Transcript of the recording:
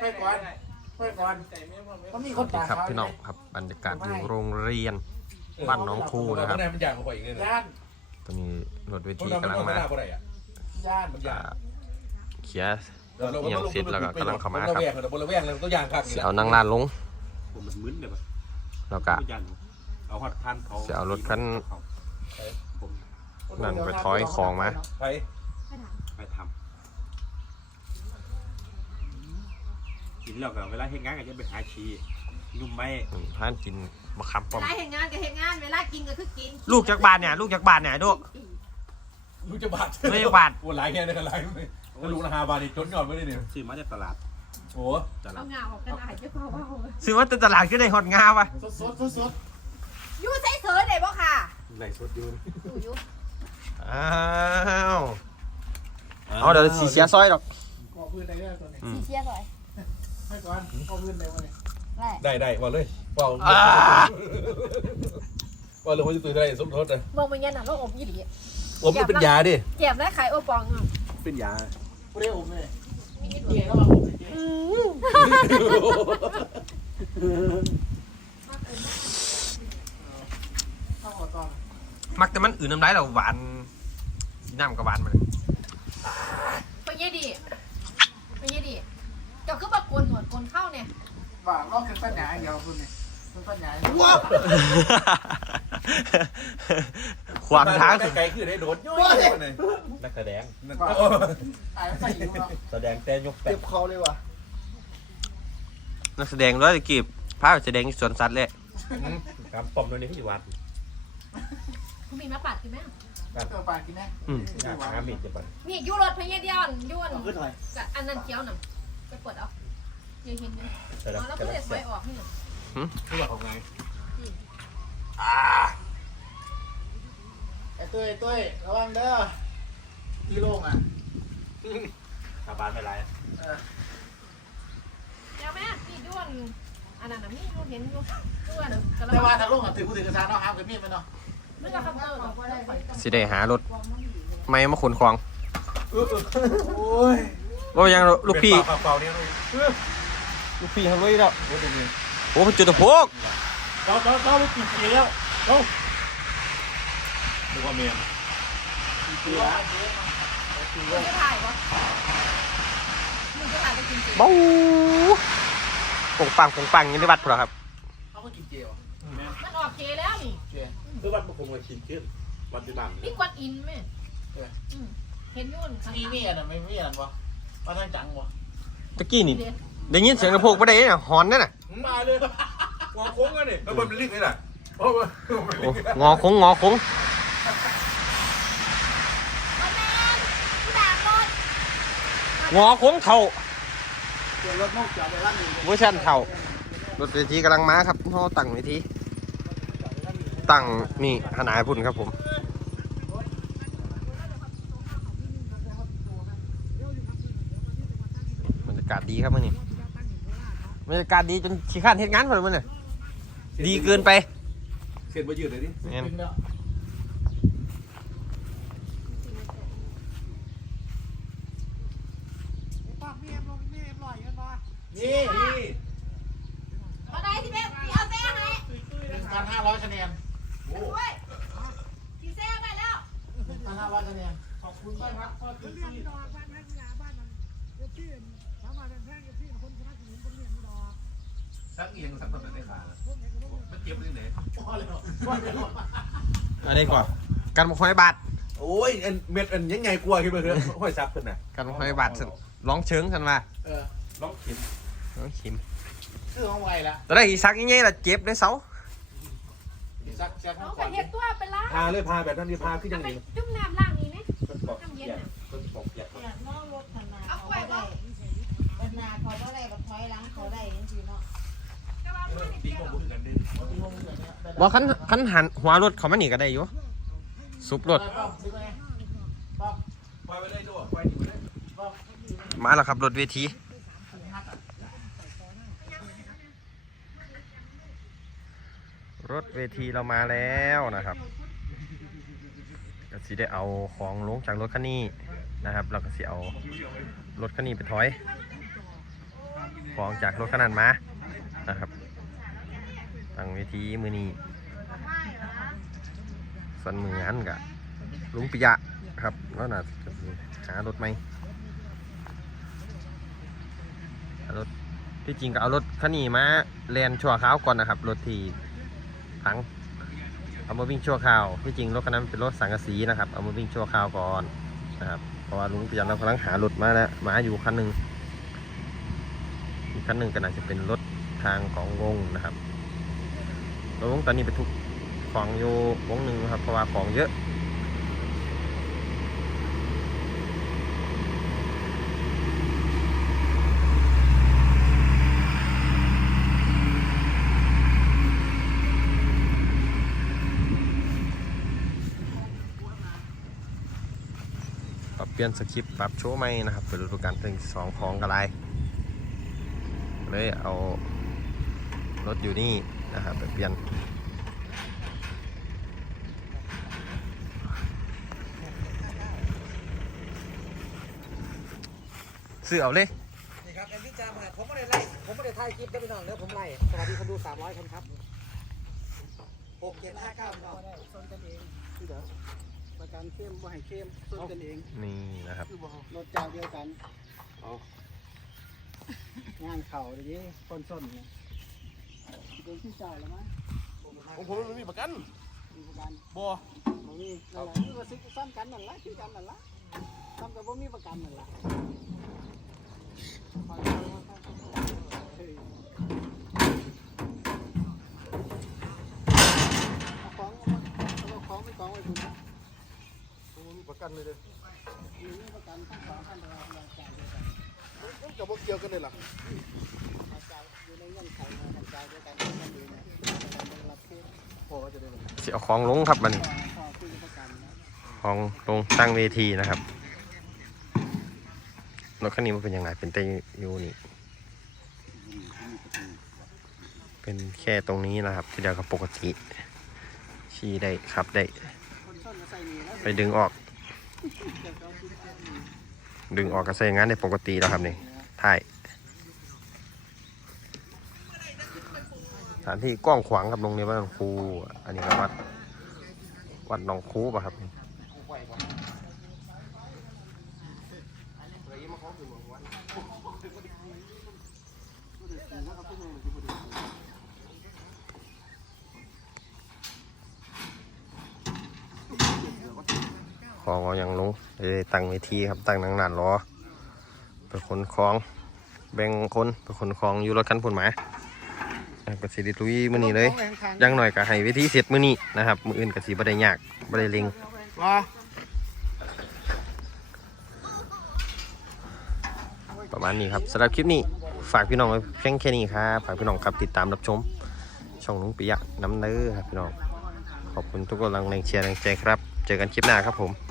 ไปก่อนไปก่อนเขามีคนตาครับขาวพี่น้องครับบรรยากาศอยู่โรงเรียนบ้านหน้องคูนะครับเพามันยากกว่าอีกเลยนะย่านตอนนี้รถเวเพราะทีเรากำลังไม่มาได้บ่ได้อะย่านมันยาอ่ากเขียเอียงเสร็จแล้วก็กำลังเข้ามาครับบนระแวงเลยบนระแวงเลยตัวอย่างครับเสียเอานั่งลานลงผมมันมึนเลยปะแล้วก็ไม่ยันเอาฮอตทันเขาจะเอารถคันผมนั่นไปถอยของมา ไป ไปทำกิน แล้วก็เวลาเฮ็ดงานก็จะไปหาชีนุ่มไหมอืมท่านกินมะขามป้อเวมลาเห็นงานก็เห็นงาน เวลากินก็คือกินลูกจากบ้านเนี่ย ลูกจากบ้านเนี่ยดูลูกจะบาดลูกจะบาดโอ้หลายแค่ไหนกันหลายเลยถ้าลูกละห้าบาทนี่จนก่อนไม่ได้เนี่ยซื้อมาจากตลาดโอ้ตลาเอาดเงาออกกันอายเจ้าพ่อว่าซื้อว่าตลาดก็ได้ฮอตงาวะสดสดสดสดยูใส่เสือได้บ่ค่ะไหลสดอยูนอยู่อยู่อ้าวเอาเดี๋ยวสีเสียซอยดอกขอพื้นได้ด้วยตัวนี้อืมสีเชีย ร์หน่อยไปก่อนขอพื้นได้วะเนี่ยแรกได้ได้บอกเลยบอกอ่าว่าเรื่องว่าจะตื่นได้สมทศนะมองไปยันน่ะโรคอมยี่หลีผมมันเป็นยาดิเก็บได้ขายโอปองอะเป็นยากูได้อมเลยเจ๊แล้วมาอมเจ๊เข้าขอตอนมักแต่มันอื่นน้ำลายเราหวานสีน้ำก็หวานมาเลย ไปยี่ดีไปยี่ดีเจ้าคือ บักกวนหนวดกวนเข้าเนี่ยว่าลอกเป็นปัญญาเดียวคุณเนี่ยเป็นปัญญาว้าวขวางทางได้ไกลคือได้โดดโย้ยเลยนักแสดงตายแล้วใส่อยู่เนาะแสดงแต่ยกแปเจ็ดบคอเลยว่ะนักแสดงร้อยกีบพาไปแสดงที่สวนสัตว์เลยครับปอมตัวนี้ที่วัดคุณมีมาปัดกินไหมเออปากกินนะอืมงานงานมีดจะปันนี่ยูรถพญาเดียนยวนขึ้นหน่อยกับอันนั้นเขียวน่ะไปเปิดเอา อย่าเห็นนะแสดอ๋งอแล้วก็เลยถอยออกให้หน่อยที่ว่าของไงไอ้ตุ้ยไอ้ตุ้ยระวังเด้อที่โล่งอะชาวบ้านไม่ไรเดี๋ยวแม่นี่ยวนอันนั้นน่ะมียูเห็นยูยวนกระแต่ว่าบาดถ้าโล่งอะถือกูถือกระซานเนาะห้ามกับมีดมันเนาะไม่ก็คำเตอร์หรอกสิได้หารถไม่มาขนของโอ้ยว่ายังลูกพี่เปล่าๆเนี่ยลูก ลูกพี่ทำไรแล้วโอ้ตรงนี้โอ้เป็นจุดตะโพกเราเราเราลูกกี่ปีแล้วเราดูว่าเมียนมึงจะถ่ายวะมึงจะถ่ายไปจริงบ้าปงปังปงปังอยินดีวัดพอครับเขาก็กินเจลๆมันออกเจแล้วนี่เจคือวัดมันคงมาชินขึ้นวัดที่บ้านนี่กวนอินไหมอืมเห็นยวนข้างมีมีอันนั้นไม่มีอันวะมาทางจังวะตะกี้นี่เด็ด ได้ยินเสียงตะโพกไม่ได้เนี่ยหอนนั่นน่ะมาเลยหัวโค้งกันนี่แล้วมันเป็นลิงไงล่ะโอ้ยโอ้งอคงงอคงมาแมนผู้ด่ารถงอคงเท่าเจอรถมุกจอดไปร้านหนึ่งเวอร์ชันเท่ารถเวทีกำลังมาครับเขาตั้งเวทีตั้งนี่หนาพุ่นครับผมบรรยากาศดีครับมื่อนี้ บรรยากาศดีจนขี้ข้านเฮ็ดงานพอมันเนี่ยดีเกินไปเส้นมายืดเลยดิแม่นถึงแล้วนี่นี่เอาได้ที่เบ๊เอาแซ่ให้หนึ่งพันห้าร้อยคะแนนด้วยที่แซ่ได้แล้วหนึ่งพันห้าร้อยคะแนนขอบคุณมากครับพ่อติ๊กซี่สั กเอียงสักแบบไหนขามันเจ็บเลยไหนพ่อเลยพ่อเลยอะไรก่อนกันมาคอยบาทโอ้ยเม็ดอันยังไงกลัวขึ้นมาเถอะห้อยซับขึ้นน่ะกันมาคอยบาทสั่นร้องเชิงสันมาเออล็อกเข็มร้องขิมซื้อของไวละตอนแรกอีซักยังไงล่ะเจ็บได้เสาซักซักเอาก่ไปอนเห็ดตัวเป็นล้านพาเลยพาแบบนั้นนี่พาขึ้นเอายังไปไงจุ่มน้ำล่างนี้ไหมต้นปอกเปียกต้น บุกกันดิบอกคันคันหันหัวรถเขามาหนีก็ได้อยู่ซุปรถมาแล้วครับรถเวทีรถเวทีเรามาแล้วนะครับก็สิได้เอาของลงจากรถคันนี้นะครับ เราก็สิเอารถคันนี้ไปถอย ของจากรถขนาดมานะครับ ตั้งเวทีมือนี้ส่วนมืองานกับลุงปิยะครับแล้วน่ะหารถไหมหารถที่จริงก็เอารถคันนี้มาแลนชั่วคราวก่อนนะครับ รถที่พังเอามาวิ่งชั่วคราวที่จริงรถคันนั้นเป็นรถสังกะสีนะครับ เอามาวิ่งชั่วคราวก่อนนะครับเพราะว่าลุงปิยะเรากำลังหารถมาแล้วมาอยู่คันหนึ่งอีกคันหนึ่งก็น่าจะเป็นรถทางของวงนะครับ รถวงตอนนี้ไปทุกของอยู่วงหนึ่งครับเพราะว่าของเยอะปรับเปลี่ยนสคริปต์ปรับโชว์ใหม่นะครับเป็นฤดูกาลเพลงที่สองของกระไรเลยเอารถอยู่นี่ นะครับไปเปลี่ยนซื้อเอาเลยนี่ครับแอนดี้จามครับผมไม่ได้ไล่ผมไม่ได้ถ่ายคลิปได้พี่น้องเดี๋ยวผมไล่สวัสดีคนดู300คนครับหกเจ็ดห้าเก้าพี่น้องส้นกันเองที่เดี๋ยวประกันเข้มบ่ให้เข้มส้นกันเองนี่นะครับรถเจ้าเดียวกันงานเข่าเดี๋ยวนี้คนส้นเนี่ย โดนที่เจ้าแล้วมั้ยของผมมันมีประกันมีประกันบ่ บ่มีนั่นแหละนี่ก็ซิซ้ำกันนั่นละคือกันนั่นละซ้ำแต่บ่มีประกันนั่นละเฮ้ยเอาของเอามาเอาของไปกองไว้คุณผมมีประกันเลยเด้อ มีประกันทั้งสองท่านเราเราจ่ายด้วยกัน มันจะบ่เกี่ยวกันเลยล่ะเราจ่ายอยู่ในเงื่อนไขของการจ่ายด้วยกันทั้งนี้นะเรารับเพื่อพอจะได้บ่สิเอาของลงครับมันพอคุยกับประกัน ของลงตั้งเวทีนะครับรถคันนี้มันเป็นย่างไรเป็นเตยูนี่เป็นแค่ตรงนี้นะครับ ที่เดียวกับปกติขี่ได้ขับได้ ไปดึงออก ดึงออกก็ใช้งานได้ปกติแล้วครับนี่ถ่ายสถานที่กว้างขวางครับโรงเรียนบ้านหนองคู อันนี้ก็วัดวัดหนองคูป่ะครับนี่ ของเอายังลงเลยตั้งเวทีครับตั้งนังนานรอไปขนของ แบ่งคนไปขนของอยู่รถคันผลหมาอะก็สิไดิลุยมื้อนี้เลยอยังหน่อยก็ให้เวิธีเสร็จมื้อนี้นะครับมื้ออื่นก็สิบ่ได้ยากบ่ได้เล็งว่าประมาณนี้ครับสำหรับคลิปนี้ฝากพี่น้องไว้เพียงแค่นี้ครับฝากพี่น้องครับติดตามรับชม ช่องลุงปิยะน้ำเนื้อครับพี่น้องขอบคุณทุกกำลังแรงเชียร์แรงใจครับ เจอกันคลิปหน้าครับผม